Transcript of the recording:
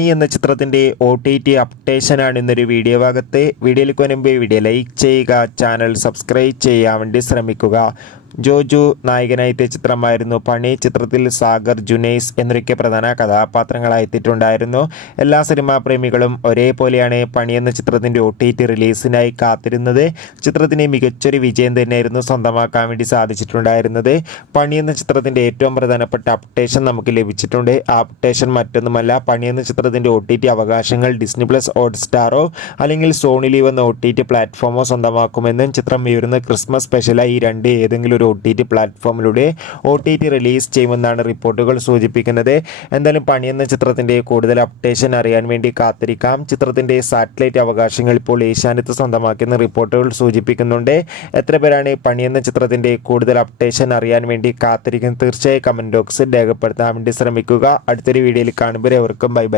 എന്ന ചിത്രത്തിന്റെ OTT അപ്ഡേഷനാണ് ഇന്നൊരു വീഡിയോ ഭാഗത്ത്. വീഡിയോയിലേക്ക് വരുമ്പോൾ വീഡിയോ ലൈക്ക് ചെയ്യുക, ചാനൽ സബ്സ്ക്രൈബ് ചെയ്യാൻ വേണ്ടി ശ്രമിക്കുക. ജോജു നായകനായെത്തിയ ചിത്രമായിരുന്നു പണി. ചിത്രത്തിൽ സാഗർ, ജുനൈസ് എന്നൊക്കെ പ്രധാന കഥാപാത്രങ്ങളായെത്തിയിട്ടുണ്ടായിരുന്നു. എല്ലാ സിനിമാ പ്രേമികളും ഒരേപോലെയാണ് പണി എന്ന ചിത്രത്തിന്റെ OTT റിലീസിനായി കാത്തിരുന്നത്. ചിത്രത്തിന് മികച്ചൊരു വിജയം തന്നെയായിരുന്നു സ്വന്തമാക്കാൻ വേണ്ടി സാധിച്ചിട്ടുണ്ടായിരുന്നത്. പണി എന്ന ചിത്രത്തിന്റെ ഏറ്റവും പ്രധാനപ്പെട്ട അപ്ഡേഷൻ നമുക്ക് ലഭിച്ചിട്ടുണ്ട്. ആ അപ്ഡേഷൻ മറ്റൊന്നുമല്ല, പണി എന്ന ചിത്രത്തിന്റെ OTT അവകാശങ്ങൾ ഡിസ്നി പ്ലസ്, ഹോട്ട്സ്റ്റാറോ അല്ലെങ്കിൽ സോണി ലീവ് എന്ന OTT പ്ലാറ്റ്ഫോമോ സ്വന്തമാക്കുമെന്നും ചിത്രം വരുന്ന ക്രിസ്മസ് സ്പെഷ്യലായി ഈ ഏതെങ്കിലും ഒരു OTT പ്ലാറ്റ്ഫോമിലൂടെ OTT റിലീസ് ചെയ്യുമെന്നാണ് റിപ്പോർട്ടുകൾ സൂചിപ്പിക്കുന്നത്. എന്തായാലും പണി എന്ന ചിത്രത്തിന്റെ കൂടുതൽ അപ്ഡേഷൻ അറിയാൻ വേണ്ടി കാത്തിരിക്കാം. ചിത്രത്തിന്റെ സാറ്റലൈറ്റ് അവകാശങ്ങൾ ഇപ്പോൾ ഏഷ്യാനെറ്റ് സ്വന്തമാക്കിയെന്ന് റിപ്പോർട്ടുകൾ സൂചിപ്പിക്കുന്നുണ്ട്. എത്ര പേരാണ് പണി എന്ന ചിത്രത്തിന്റെ കൂടുതൽ അപ്ഡേഷൻ അറിയാൻ വേണ്ടി കാത്തിരിക്കുന്നത്? തീർച്ചയായും കമന്റ് ബോക്സിൽ രേഖപ്പെടുത്താൻ വേണ്ടി ശ്രമിക്കുക. അടുത്തൊരു വീഡിയോയിൽ കാണുമ്പോൾ എവർക്കും ബൈ ബൈ.